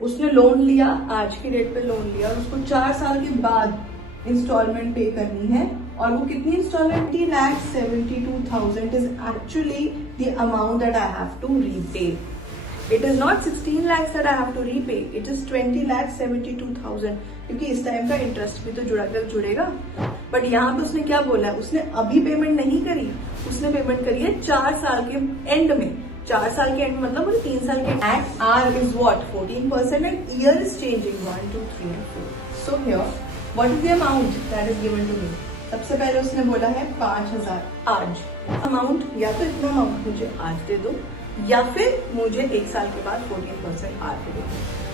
उसने लोन लिया, आज की डेट पे लोन लिया और उसको 4 साल के बाद इंस्टॉलमेंट पे करनी है और वो कितनी इंस्टॉलमेंट थी, 72,000 is actually the amount that I have to repay. It is not 16 lakhs that I have to repay. It is 20,72,000 क्योंकि इस टाइम का इंटरेस्ट भी तो जुड़ेगा. बट यहाँ पे उसने क्या बोला है, उसने अभी पेमेंट नहीं करी, उसने पेमेंट करी है 4 साल के एंड में. 4 साल के एंड मतलब मुझे 3 साल के at R is what 14% and year is changing 1 2 3 and 4. So here what is the amount that is given to me. सबसे पहले उसने बोला है 5,000 आज. अमाउंट या तो इतना अमाउंट मुझे आज दे दो या फिर मुझे 1 साल के बाद 14% आर पे दे.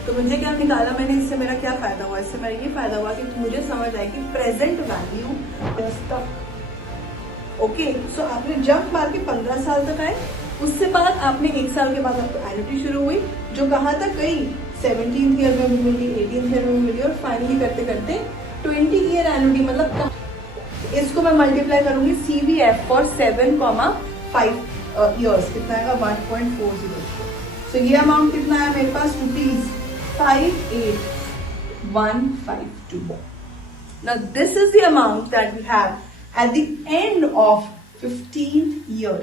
तो मुझे क्या निकाला मैंने, इससे मेरा क्या फायदा हुआ, इससे मेरा ये फायदा हुआ कि मुझे समझ आए कि प्रेजेंट वैल्यू तक. ओके, सो आपने जंप मार के 15 साल तक आए, उससे बाद आपने 1 साल के बाद आपको एन्युटी शुरू हुई जो कहाँ तक गई, 17th ईयर में भी मिली, 18th ईयर में मिली और फाइनली करते करते 20 ईयर एन्युटी. मतलब इसको मैं मल्टीप्लाई करूंगी CVF फॉर 7,5 years कितना आएगा 1.40. सो ये अमाउंट कितना है मेरे पास, ₹58,152. Now this is the amount that we have at the end of 15th year.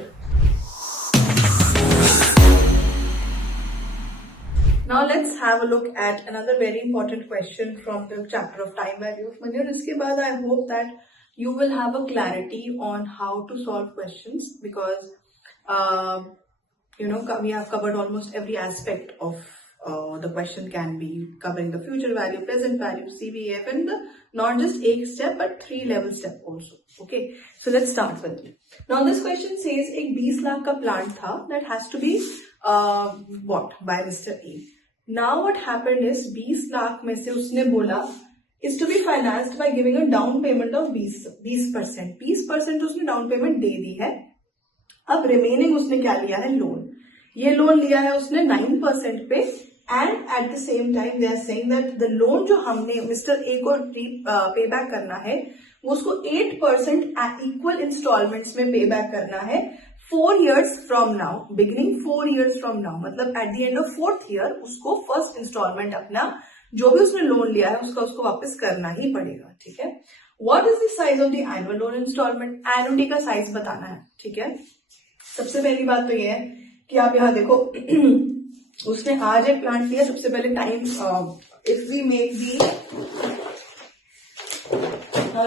Now let's have a look at another very important question from the chapter of time value of money. और इसके बाद I hope that you will have a clarity on how to solve questions because we have covered almost every aspect of the question. Can be covering the future value, present value, CVF and not just 8 step but 3 level step also. Okay, so let's start with it. Now this question says एक 20 लाख का plant था that has to be bought by Mr. A. Now what happened is 20 lakh में से उसने बोला is to be financed by giving a down payment of 20%. 20% उसने down payment दे दी है. अब रिमेनिंग उसने क्या लिया है, लोन. ये लोन लिया है उसने 9% पे and at the same time they are saying that the loan जो हमने मिस्टर ए को पे बैक करना है वो उसको 8% इक्वल इंस्टॉलमेंट्स में पे बैक करना है 4 years from now. Beginning 4 years from now मतलब at the end of 4th year उसको फर्स्ट इंस्टॉलमेंट अपना जो भी उसने लोन लिया है उसको वापस करना ही पड़ेगा. ठीक है. What is the size of the annual loan installment, annuity का साइज बताना है. ठीक है. सबसे पहली बात तो ये है कि आप यहाँ देखो उसने आज एक प्लांट लिया. सबसे पहले time if we make the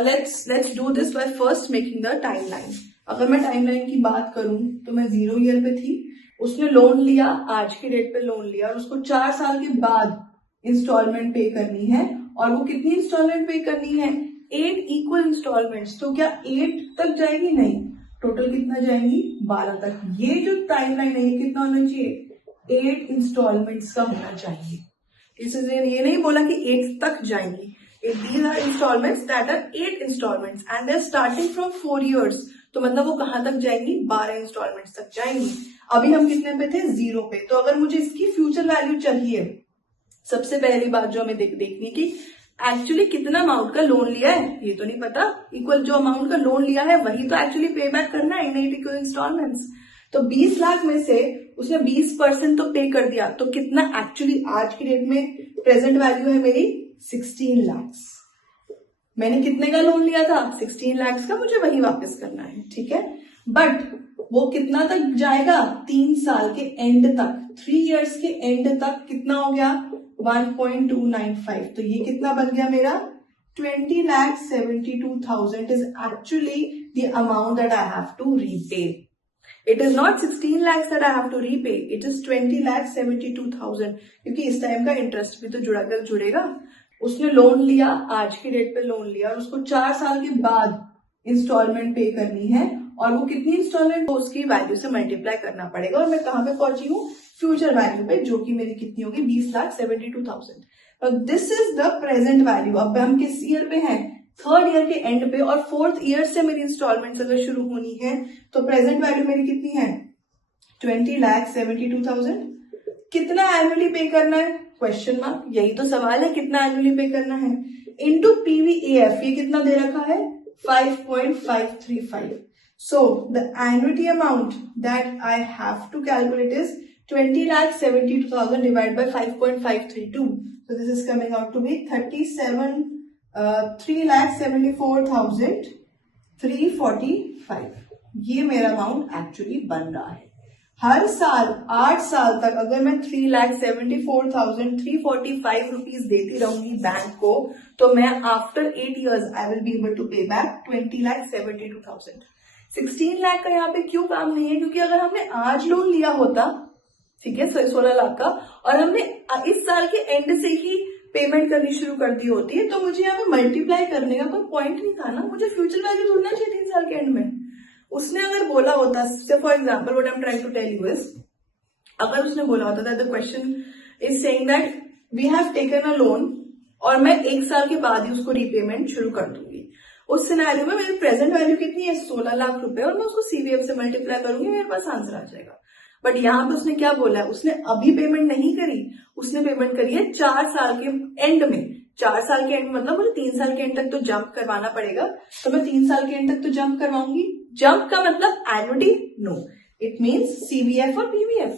let's do this by first making the timeline. अगर मैं टाइमलाइन की बात करूं तो मैं 0 ईयर पे थी. उसने लोन लिया, आज की डेट पे लोन लिया और उसको 4 साल के बाद इंस्टॉलमेंट पे करनी है और वो कितनी इंस्टॉलमेंट पे करनी है, 8 इक्वल इंस्टॉलमेंट्स. तो क्या 8 तक जाएगी, नहीं, टोटल कितना जाएंगी 12 तक. ये जो टाइमलाइन है ये कितना होना चाहिए, 8 इंस्टॉलमेंट्स का होना चाहिए. इसलिए ये नहीं बोला कि 8 तक जाएंगी. These are installments that are 8 installments and they're starting from 4 years. तो मतलब वो कहाँ तक जाएंगी, 12 इंस्टॉलमेंट्स तक जाएंगी. अभी हम कितने पे थे, 0 पे. तो अगर मुझे इसकी फ्यूचर वैल्यू चाहिए, सबसे पहली बात जो हमें देखनी की एक्चुअली कितना अमाउंट का लोन लिया है ये तो नहीं पता. इक्वल जो अमाउंट का लोन लिया है वही तो एक्चुअली पे बैक करना है इन 8 इक्वल इंस्टॉलमेंट्स. तो 20 लाख में से उसने 20% तो पे कर दिया. तो कितना एक्चुअली आज की डेट में प्रेजेंट वैल्यू है मेरी 16 लाख. मैंने कितने का लोन लिया था, 16 लाख का, मुझे वही वापस करना है. ठीक है. बट वो कितना तक जाएगा, 3 साल के एंड तक, 3 years के एंड तक कितना हो गया 1.295. तो ये कितना बन गया मेरा 20,72,000 is actually the amount that I have to repay. It is not 16 lakhs that I have to repay. It is 20,72,000 क्योंकि इस टाइम का इंटरेस्ट भी तो जुड़ेगा. उसने लोन लिया, आज की डेट पे लोन लिया और उसको 4 साल के बाद इंस्टॉलमेंट पे करनी है और वो कितनी इंस्टॉलमेंट उसकी वैल्यू से मल्टीप्लाई करना पड़ेगा. और मैं कहाँ पे पहुंची हूँ, फ्यूचर वैल्यू पे, जो कि मेरी कितनी होगी 20,72,000. This is the present value. अब हम किस ईयर पे हैं, 3rd ईयर के एंड पे और 4th ईयर से मेरी इंस्टॉलमेंट्स अगर शुरू होनी है तो प्रेजेंट वैल्यू मेरी कितनी है 20,72,000. कितना एनुअली पे करना है, क्वेश्चन मार्क. यही तो सवाल है, कितना एनुअली पे करना है. इनटू PVAF ये कितना दे रखा है 5.535. So the annuity amount that I have to calculate is 20,72,000 divided by 5.532. So this is coming out to be 3,74,345. ये मेरा अमाउंट एक्चुअली बन रहा है. हर साल 8 साल तक अगर मैं 3,74,345 रुपीज देती रहूंगी बैंक को, तो मैं after 8 years I will be able to pay back 20,72,000. 16 lakh का यहाँ पे क्यों काम नहीं है? क्योंकि अगर हमने आज लोन लिया होता, ठीक है, 16 लाख का, और हमने इस साल के एंड से ही पेमेंट करनी शुरू कर दी होती है, तो मुझे यहाँ पे मल्टीप्लाई करने का कोई पॉइंट नहीं था ना. मुझे फ्यूचर वैल्यू ढूंढना चाहिए 3 साल के एंड में. उसने अगर बोला होता, for example what I am trying to tell you is, अगर उसने बोला होता that the question is saying that we have taken a loan और मैं 1 साल के बाद ही उसको रीपेमेंट शुरू कर दूंगी, उस सिनेरियो में मेरी प्रेजेंट वैल्यू कितनी है? 16 लाख रुपए, और मैं उसको सीवीएफ से मल्टीप्लाई करूंगी, मेरे पास आंसर आ जाएगा. बट यहाँ पे उसने क्या बोला है? उसने अभी पेमेंट नहीं करी, उसने पेमेंट करी है 4 साल के एंड में. 4 साल के एंड मतलब मुझे 3 साल के एंड तक तो जंप करवाना पड़ेगा, तो मैं 3 साल के एंड तक तो जंप करवाऊंगी. जंप का मतलब annuity? No, it means CVF और पीवीएफ.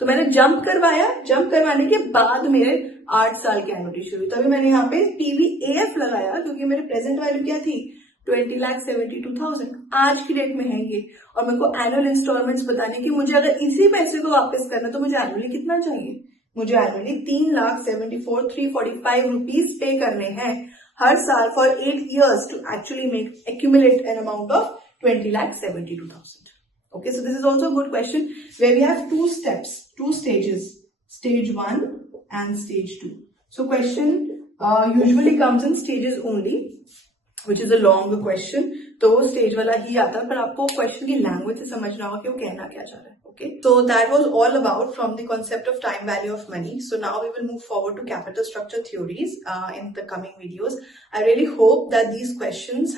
तो मैंने जंप करवाया, जंप करवाने के बाद मेरे 8 साल की एनुटी शुरू, तभी मैंने यहाँ पे पीवीएफ लगाया, क्योंकि मेरे प्रेजेंट वैल्यू क्या थी? 20,72,000 आज की डेट में है ये, और मेरे को एनुअल इंस्टॉलमेंट्स बताने की, मुझे अगर इसी पैसे को वापस करना तो मुझे एनुअली कितना चाहिए? मुझे एनुअली 3,74,345 रुपीज पे करने हैं हर साल for 8 years to actually make accumulate an amount of 20,72,000. Okay, so this is also a good question where we have 2 steps, 2 stages, stage 1 and stage 2. So question usually comes in stages only, which is a long question. तो वो stage वाला ही आता है, पर आपको question की language से समझना होगा कि वो कहना क्या चाह रहा है. Okay, so that was all about from the concept of time value of money. So now we will move forward to capital structure theories in the coming videos. I really hope that these questions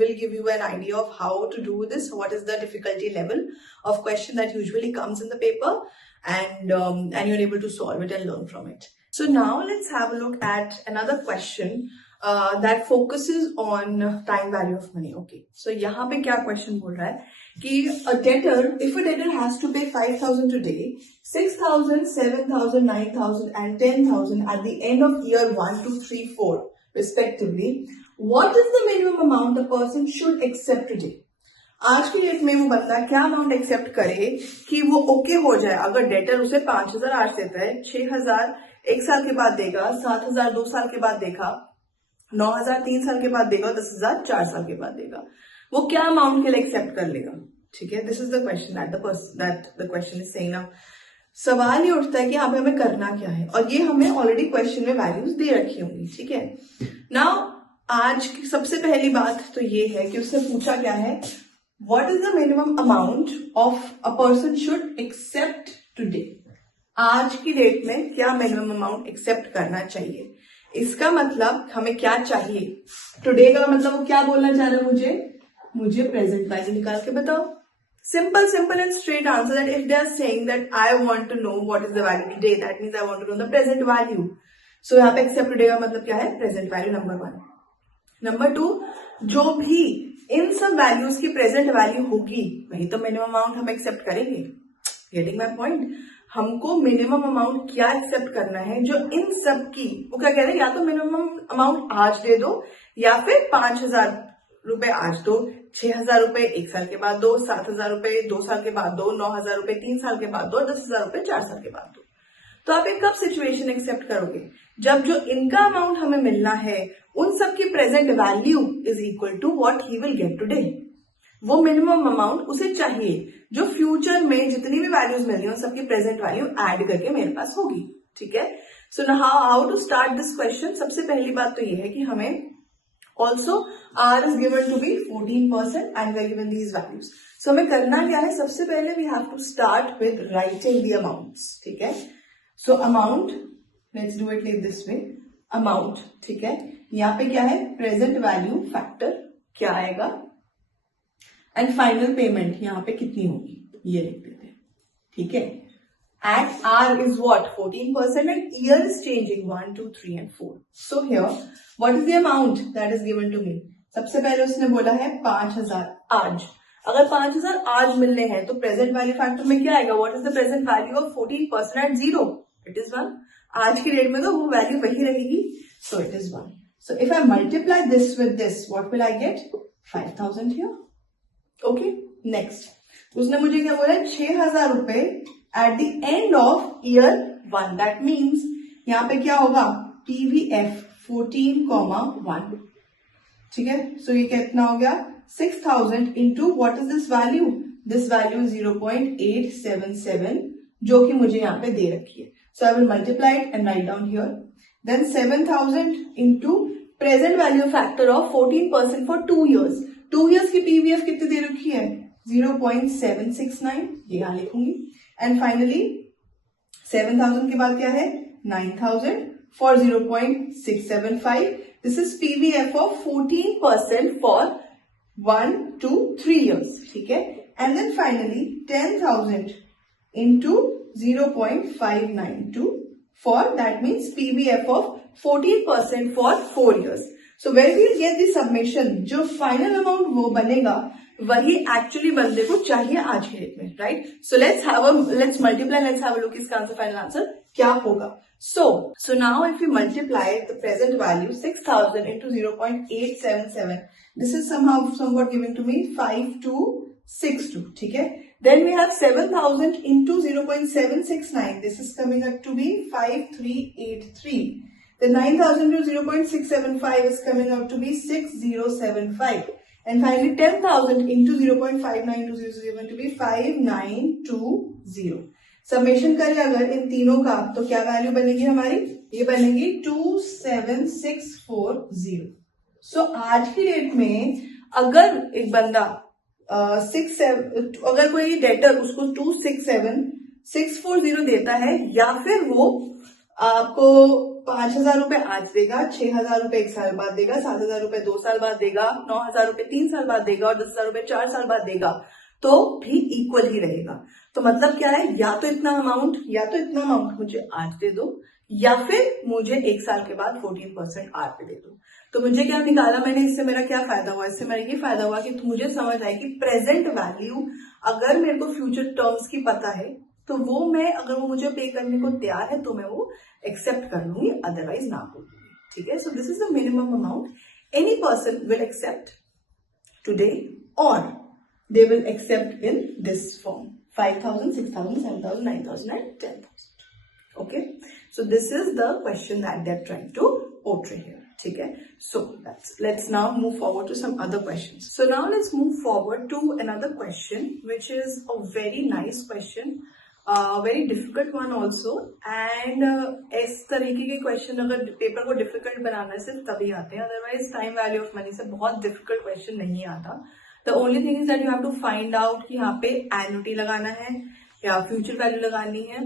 will give you an idea of how to do this, what is the difficulty level of question that usually comes in the paper, and you're able to solve it and learn from it. So now let's have a look at another question that focuses on time value of money. Okay, so यहाँ पे क्या question बोल रहा है कि if a debtor has to pay 5,000 today, 6,000, 7,000, 9,000 and 10,000 at the end of year 1, 2, 3, 4 respectively, what is the minimum amount the person should accept today? आज की date में वो बंदा क्या अमाउंट एक्सेप्ट करे कि वो ओके हो जाए? अगर डेटर उसे 5,000 आज देता है, 6,000 1 साल के बाद देगा, 7,000 2 साल के बाद देगा, 9,000 3 साल के बाद देगा, 10,000 4 साल के बाद देगा, वो क्या अमाउंट के लिए एक्सेप्ट कर लेगा? ठीक है, this is the question that the question is saying. Now सवाल ये उठता है कि यहाँ पे हमें करना क्या है, और ये हमें ऑलरेडी क्वेश्चन में वैल्यूज दे रखी होंगी. ठीक है, नाउ आज की सबसे पहली बात तो ये है कि उससे पूछा क्या है, what is the minimum amount of a person should accept today. आज की डेट में क्या मिनिमम अमाउंट एक्सेप्ट करना चाहिए? इसका मतलब हमें क्या चाहिए? टुडे का मतलब वो क्या बोलना चाह रहा है? मुझे प्रेजेंट वैल्यू निकाल के बताओ. Simple and straight answer. That if they are saying that I want to know what is the value today, that means I want to know the present value. So यहाँ पे accept today का मतलब क्या है? Present value number 1. Number 2, जो भी इन सब values की प्रेजेंट वैल्यू होगी वही तो मिनिमम अमाउंट हम एक्सेप्ट करेंगे. Getting my point? हमको मिनिमम अमाउंट क्या एक्सेप्ट करना है जो इन सब की, वो क्या कह रहे हैं, या तो मिनिमम अमाउंट आज दे दो, या फिर 5,000 रुपए आज दो, 6,000 रुपए 1 साल के बाद दो, 7,000 रुपए 2 साल के बाद दो, 9,000 रुपए 3 साल के बाद दो, 10,000 रुपए 4 साल के बाद दो. तो आप एक कब सिचुएशन एक्सेप्ट करोगे? जब जो इनका अमाउंट हमें मिलना है उन सब की present value is equal to what he will get today. वो मिनिमम अमाउंट उसे चाहिए जो फ्यूचर में जितनी भी वैल्यूज मिल रही है उन सबकी प्रेजेंट वैल्यू ऐड करके मेरे पास होगी. ठीक है, so how to start this question. सबसे पहली बात तो ये है कि हमें also R is given to be 14% and we are given these values. So हमें करना क्या है? सबसे पहले we have to start with writing the amounts. ठीक है, so amount, let's do it like this way. Amount, ठीक है, यहाँ पे क्या है? प्रेजेंट वैल्यू फैक्टर क्या आएगा, एंड फाइनल पेमेंट यहाँ पे कितनी होगी ये लिख देते हैं. ठीक है, at R is what? 14% and year is changing 1, 2, 3 and 4. So here what is the amount that is given to me? सबसे पहले उसने बोला है 5,000 आज. अगर 5,000 आज मिलने हैं तो प्रेजेंट वैल्यू फैक्टर में क्या आएगा? What is the present value of 14% at 0? It is 1. आज की डेट में तो वो वैल्यू वही रहेगी, so it is 1. So if I multiply this with this, what will I get? 5,000 here. Okay, next उसने मुझे क्या बोला? 6,000 रुपए eight the end of year 1. That means यहाँ पे क्या होगा? पीवीएफ 14,1. ठीक है, सो ये कितना हो गया? 6,000 into what is this value? This value 0.877 जो कि मुझे यहाँ पे दे रखी है. So I will multiply it and write down here. Then 7,000 into present value factor of 14% for 2 years. 2 years की पीवीएफ कितनी दे रखी है? 0.769. ये यहां लिखूंगी. एंड फाइनली 7,000 के बाद क्या है? 9,000 for 0.675. This is PVF of 14% for 1 to 3 years. ठीक है. And then finally 10,000 into 0.592 for, that means PVF of 14% for 4 years. So where we will get the summation, जो final amount वो बनेगा वही एक्चुअली बंदे को चाहिए आज के डेट में, right? So let's multiply, let's have a look इसका आंसर, फाइनल आंसर क्या होगा. So now if we multiply the present value 6,000 into 0.877, this is somewhat giving to me 5262. ठीक है. Then we have 7,000 into 0.769. This is coming up to be 5383. The 9,000 to 0.675 is coming out to be 6075. And finally 10,000 into 0.592 is going to be 5920. Summation करें अगर इन तीनों का तो क्या value बनेगी हमारी? ये बनेगी 27640. सो आज की डेट में अगर एक बंदा अगर कोई डेटर उसको 267,640 देता है, या फिर वो आपको 5,000 रुपए आज देगा, 6,000 रुपए 1 साल बाद देगा, 7,000 रुपए 2 साल बाद देगा, 9,000 रुपए 3 साल बाद देगा और 10,000 रुपए 4 साल बाद देगा, तो भी इक्वल ही रहेगा. तो मतलब क्या है? या तो इतना अमाउंट मुझे आज दे दो, या फिर मुझे 1 साल के बाद 14% आर पे दे दो. तो मुझे क्या निकाला मैंने? इससे मेरा क्या फायदा हुआ? इससे मेरा ये फायदा हुआ कि मुझे समझ आए कि प्रेजेंट वैल्यू अगर मेरे को फ्यूचर टर्म्स की पता है तो वो मैं, अगर वो मुझे पे करने को तैयार है तो मैं वो एक्सेप्ट कर लूंगी, अदरवाइज ना करूंगी. ठीक है. So this is the minimum amount any person will accept today, और they will accept in this form: 5,000, 6,000, 7,000, 9,000 and 10,000. Okay, so this is the question that they're trying to portray here. ठीक है. So let's now move forward to some other questions. So now let's move forward to another question, which is a very nice question, very difficult one also. And इस तरीके के question अगर paper को difficult बनाना है सिर्फ तभी आते हैं, otherwise time value of money से बहुत डिफिकल्ट क्वेश्चन नहीं आता. The only thing is that you have to find out कि यहाँ पे एन्युटी लगाना है या फ्यूचर वैल्यू लगानी है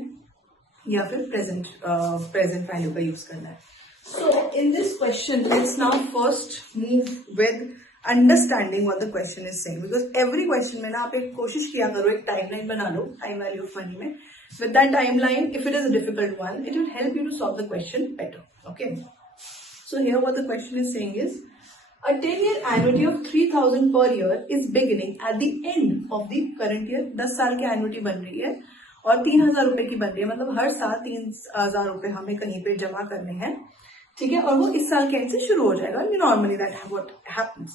या फिर प्रेजेंट वैल्यू का यूज करना है. So in this question, let's now first move with understanding what the question is saying, because every question में ना आप एक कोशिश किया करो, एक टाइमलाइन बना लो टाइम वैल्यू ऑफ मनी में. With that timeline, if it is a difficult one, it will help you to solve the question better. Okay. So here what the question is saying is, a 10-year annuity of 3,000 per year is beginning at the end of the current year. 10 साल की annuity बन रही है और 3,000 रुपए की बन रही है, मतलब हर साल 3,000 रुपए हमें कहीं पे जमा करने हैं. ठीक है. और वो इस साल के एंड से शुरू हो जाएगा. Normally that what happens.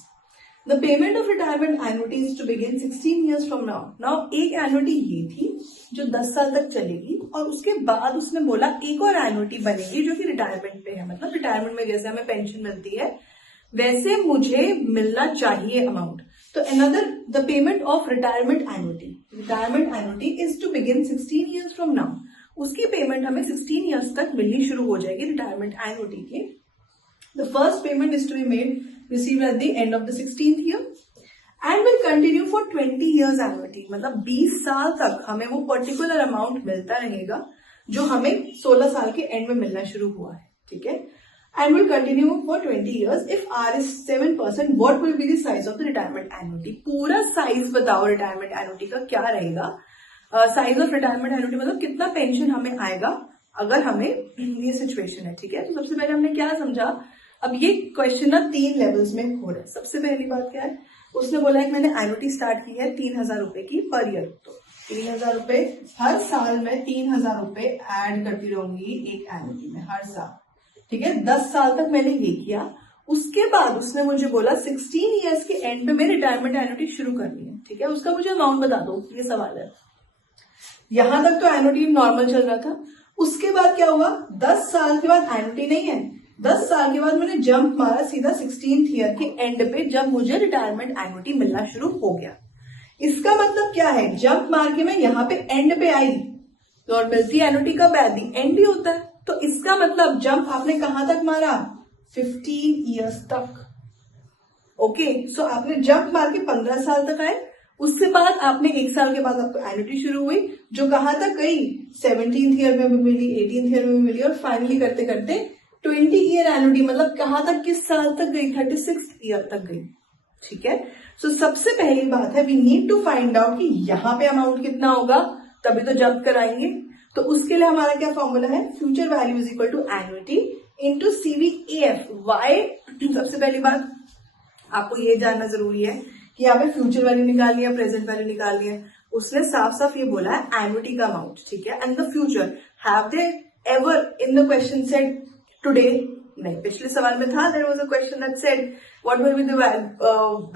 The payment of retirement annuity is to begin 16 years from now. Now एक एन्युटी ये थी जो 10 साल तक चलेगी, और उसके बाद उसने बोला एक और एन्युटी बनेगी जो कि रिटायरमेंट पे है. मतलब रिटायरमेंट में जैसे हमें पेंशन मिलती है वैसे मुझे मिलना चाहिए अमाउंट. तो another the payment of retirement annuity is to begin 16 years from now. उसकी पेमेंट हमें 16 years तक मिलनी शुरू हो जाएगी रिटायरमेंट एन्युटी की. The first payment is to be made received at the end of the 16th year and will continue for 20 years annuity. मतलब 20 साल तक हमें वो पर्टिकुलर अमाउंट मिलता रहेगा जो हमें 16 साल के एंड में मिलना शुरू हुआ है. ठीक है. And will continue for 20 years. If R is 7%, what will be the size of the retirement annuity? पूरा साइज बताओ रिटायरमेंट एन्युटी का क्या रहेगा. साइज ऑफ रिटायरमेंट एन्युटी मतलब कितना पेंशन हमें आएगा अगर हमें ये सिचुएशन है. ठीक है. तो सबसे पहले हमने क्या समझा अब ये क्वेश्चन ना 3 लेवल्स में हो रहा है। सबसे पहली बात क्या है, उसने बोला है कि मैंने एनुटी स्टार्ट की है 3,000 रुपए की पर ईयर, तो 3,000 रुपए हर साल में 3,000 रुपए ऐड करती रहूंगी एक एनुटी में हर साल, ठीक है। 10 साल तक मैंने ये किया। उसके बाद उसने मुझे बोला 16 इयर्स के एंड पे मैं रिटायरमेंट एनुटी शुरू करनी है, ठीक है। उसका मुझे अमाउंट बता दो, ये सवाल है। यहां तक तो एनुटी नॉर्मल चल रहा था। उसके बाद क्या हुआ, 10 साल के बाद एनुटी नहीं है, 10 साल के बाद मैंने जंप मारा सीधा 16th ईयर के एंड पे, जब मुझे रिटायरमेंट एनुटी मिलना शुरू हो गया। इसका मतलब क्या है, जंप मार के मैं यहाँ पे एंड पे आई, तो और मिलती एनुटी कब है, दी एंड ही होता है। तो इसका मतलब जंप आपने कहां तक मारा, 15 इयर्स तक। ओके, सो आपने जंप मार के 15 साल तक आए। उसके बाद आपने 1 साल के बाद आपको एनुटी शुरू हुई, जो कहां तक गई, 17th ईयर में भी मिली, 18th ईयर में भी मिली, और फाइनली करते करते 20 ईयर एनुटी, मतलब कहां तक, किस साल तक गई, 36th ईयर तक गई, ठीक है। सो सबसे पहली बात है, we need to find out कि यहाँ पे अमाउंट कितना होगा, तभी तो जंप कराएंगे। तो उसके लिए हमारा क्या फॉर्मूला है, future value is equal to annuity into CVAF। Why, सबसे पहली बात आपको ये जानना जरूरी है कि यहाँ पे फ्यूचर वैल्यू निकालनी है, प्रेजेंट वैल्यू निकालनी है। उसने साफ साफ ये बोला है एनुटी का अमाउंट, ठीक है। And the future, have they ever in the question said today, नहीं, पिछले सवाल में था, there was a question that said what will be the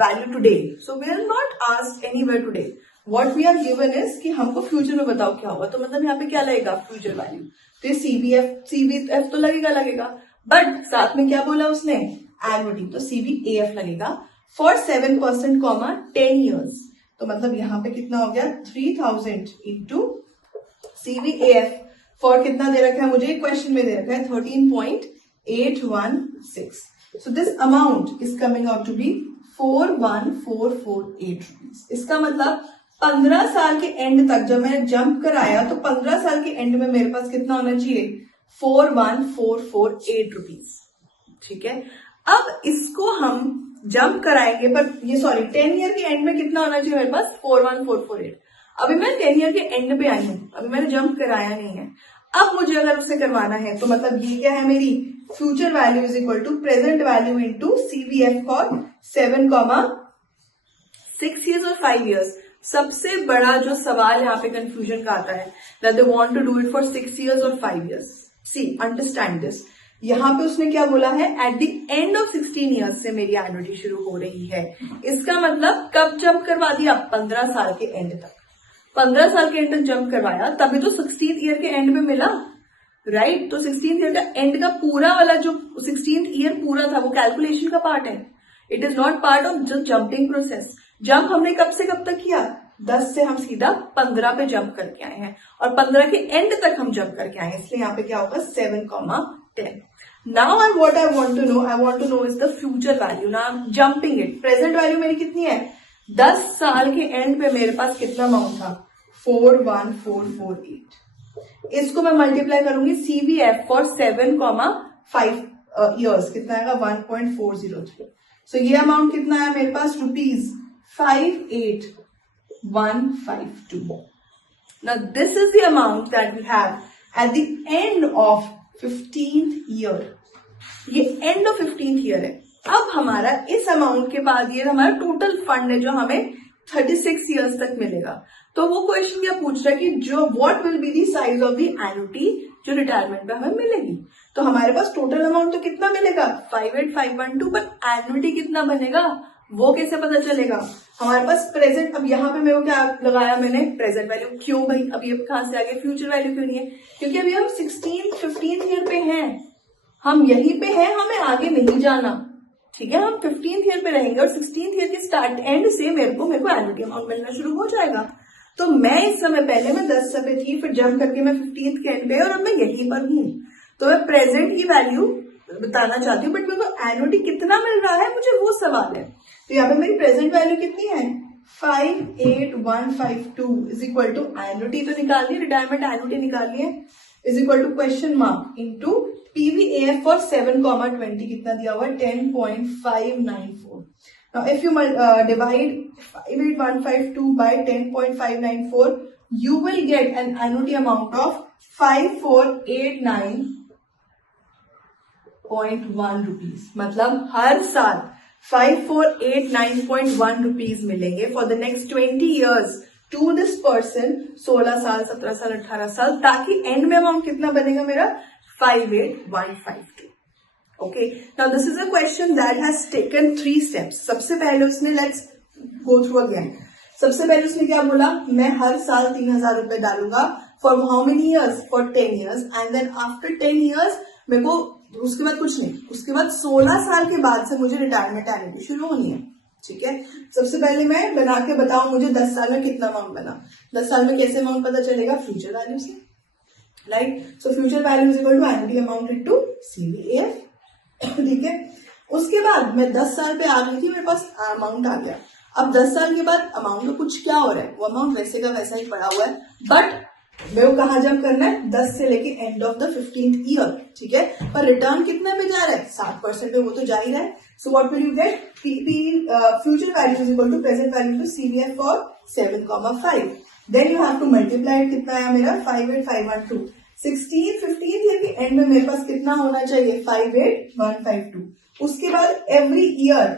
value today, so we are not asked anywhere today, what we are given is कि हमको future में बताओ क्या होगा। तो मतलब यहाँ पे क्या लगेगा, फ्यूचर वैल्यू, तो ये CVF तो लगेगा, बट साथ में क्या बोला उसने, एनुटी, तो CVAF लगेगा फॉर 7% कॉमा 10 ईयर्स। तो मतलब यहाँ पे कितना हो गया, 3000 इंटू CVAF फॉर कितना दे रखा है मुझे, क्वेश्चन में दे रखा है 13.816। So this amount is coming out to be 41448 rupees. इसका मतलब 15 साल के एंड तक जब मैंने जंप कराया, तो 15 साल के एंड में मेरे पास कितना होना चाहिए, 41448 रुपीज, ठीक है। अब इसको हम जंप कराएंगे, पर ये 10 ईयर के एंड में कितना होना चाहिए मेरे पास, 41448। अभी मैं 10 ईयर के एंड पे आई हूं, अभी मैंने जंप कराया नहीं है। अब मुझे अगर उससे करवाना है, तो मतलब ये क्या है मेरी, future value is equal to present value into CVF for 7,6 years और 5 ईयर्स। सबसे बड़ा जो सवाल यहाँ पे कंफ्यूजन का आता है, that they want to do it for 6 years और 5 ईयर्स। सी, अंडरस्टैंड दिस, यहाँ पे उसने क्या बोला है, eight the end of 16 years से मेरी एनुटी शुरू हो रही है। इसका मतलब कब जंप करवा दिया, 15 साल के एंड तक। 15 साल के एंड तक जंप करवाया, तभी तो 16th ईयर के एंड में मिला, राइट। तो 16th ईयर का एंड का पूरा वाला जो 16th ईयर पूरा था, वो कैलकुलेशन का पार्ट है, it is not part of जो जंपिंग प्रोसेस। जंप हमने कब से कब तक किया, 10 से हम सीधा 15 पे जंप करके आए हैं, और 15 के एंड तक हम जंप करके आए हैं, इसलिए यहाँ पे क्या होगा, 7,10। Now what I want to know is the future value. Now I'm jumping it. Present value मेरी कितनी है, 10 साल के एंड पे मेरे पास कितना अमाउंट था, 41448। इसको मैं मल्टीप्लाई करूंगी CVF फॉर 7,5 ईयर्स, कितना आएगा, 1.403। सो ये अमाउंट कितना है मेरे पास, ₹58152। Now this is the amount that we have at the end of 15th year. ये एंड ऑफ 15th ईयर है। अब हमारा इस अमाउंट के बाद ये हमारा टोटल फंड है, जो हमें 36 ईयर्स तक मिलेगा। तो वो क्वेश्चन क्या पूछ रहा है कि जो what will be the size of the annuity जो रिटायरमेंट पे हमें मिलेगी। तो हमारे पास टोटल अमाउंट तो कितना मिलेगा, 58512, पर एनुटी कितना बनेगा वो कैसे पता चलेगा, हमारे पास प्रेजेंट। अब यहाँ पे मेरे को क्या लगाया मैंने, प्रेजेंट वैल्यू। क्यों भाई, अब ये कहां से आ गया, फ्यूचर वैल्यू क्यों नहीं है, क्योंकि अभी हम 15th ईयर पे हैं, हम यहीं पे हैं, हमें आगे नहीं जाना, ठीक है। हम 15th ईयर पे रहेंगे, और 16th ईयर के स्टार्ट एंड से मेरे को एनुटी अमाउंट मिलना शुरू हो जाएगा। तो मैं इस समय, पहले मैं 10 पे थी, फिर जंप करके मैं 15th के एंड पे, और अब मैं यहीं पर हूँ। तो मैं प्रेजेंट की वैल्यू बताना चाहती हूँ, बट मेरे को एनुटी कितना मिल रहा है, मुझे वो सवाल है। तो यहाँ पे मेरी प्रेजेंट वैल्यू कितनी है, 58152 इज इक्वल टू एनुटी तो निकालनी है, रिटायरमेंट एनुटी निकालनी है, is equal to question mark into PVAF for 7,20 कितना दिया हुआ है, 10.594। Now if you divide 58152 by 10.594, you will get an annuity amount of 5489 54891 rupees, मतलब हर साल 5489.1 रुपीज मिलेंगे for the next 20 years to this person, 16 साल, 17 साल, 18 साल, ताकि एंड में अमाउंट कितना बनेगा मेरा 58152. Okay, now this is a question that has taken 3 steps. सबसे पहले उसने, लेट्स गो थ्रू अगेन. सबसे पहले उसने क्या बोला, मैं हर साल 3000 रुपए डालूंगा for how many years, for 10 years, and then after 10 years मेरे को उसके बाद कुछ नहीं, उसके बाद 16 साल के बाद से मुझे रिटायरमेंट एनुइटी शुरू होनी है. ठीक है, सबसे पहले मैं बना के बताऊं मुझे 10 साल में कितना अमाउंट बना. 10 साल में कैसे अमाउंट पता चलेगा, फ्यूचर वैल्यू से, right. So future value is equal to annuity amount into CVAF. ठीक है, उसके बाद मैं 10 साल पे आ गई थी, मेरे पास अमाउंट आ गया. अब 10 साल के बाद अमाउंट में कुछ क्या हो रहा है, वो अमाउंट वैसे का वैसा ही पड़ा हुआ है, बट मेरे को कहाँ जम करना है, 10 से लेके and of the 15th year. ठीक है, पर रिटर्न कितने पे जा रहा है, 7% पे, वो तो जा ही रहा है. So what will you get, future value is equal to present value to CVF for 7,5. Then you have to multiply. कितना आया मेरा 58512. 15th ईयर के एंड में मेरे पास कितना होना चाहिए 58152. उसके बाद एवरी ईयर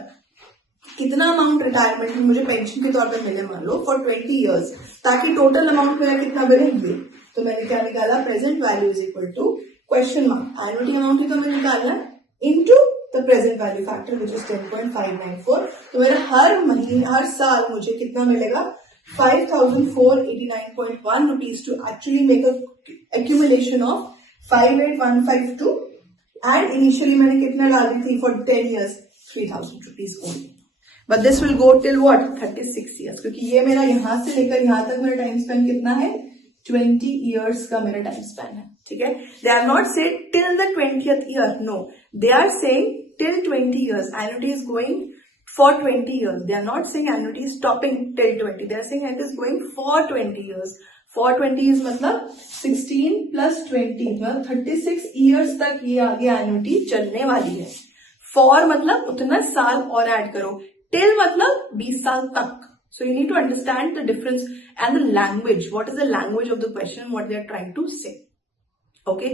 कितना अमाउंट रिटायरमेंट में मुझे पेंशन के तौर पे मिले, मान लो फॉर 20 ईयर्स, ताकि टोटल अमाउंट मेरा कितना बने ये. तो मैंने क्या निकाला, present value is equal to question mark, annuity amount ही तो मैंने निकालना into the present value factor which is 10.594. तो मेरा हर महीने, हर साल मुझे कितना मिलेगा 5489.1 rupees to actually make a accumulation of 58152. And initially मैंने कितना डाली थी for 10 years 3000 rupees only. But this will go till what 36 years, क्योंकि ये मेरा यहां से लेकर यहां तक मेरा टाइम स्पेन कितना है 20 ईयर्स का मेरा टाइम स्पेन है. ठीक है, they are not say till the 20th year, no, they are saying till 20 years. Annuity is going for 20 years. They are not saying annuity is stopping till 20. They are saying it is going for 20 years. For 20 is मतलब 16 plus 20 मतलब 36 years तक ये आगे annuity चलने वाली है. For मतलब उतना साल और ऐड करो. Till मतलब 20 साल तक. So you need to understand the difference and the language. What is the language of the question? What they are trying to say. Okay.